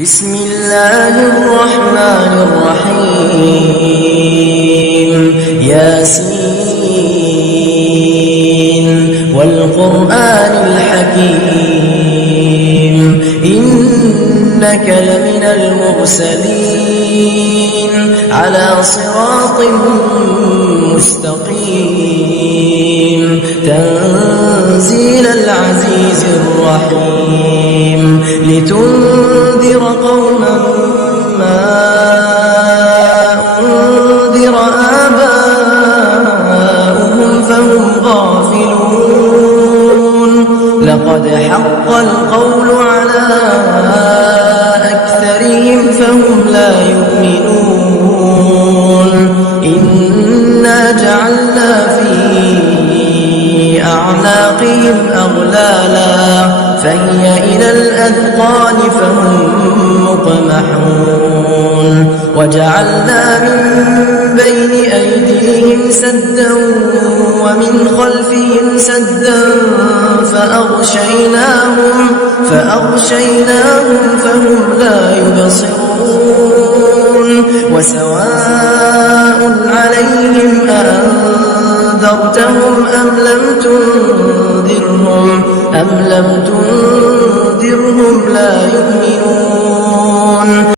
بسم الله الرحمن الرحيم ياسين والقرآن الحكيم إنك لمن المرسلين على صراط مستقيم تنزيل العزيز الرحيم لتنذر قوما ما أنذر آباؤهم فهم غافلون لقد حق القول على أكثرهم فهم لا يؤمنون إنا جعلنا في أعناقهم أغلالا فهي إلى الأذقان فهم مقمحون وجعلنا من بين أيديهم سدا ومن خلفهم سدا فأغشيناهم فهم لا يبصرون وسواء عليهم أأنذرتهم أم لم تنذرهم لا يؤمنون.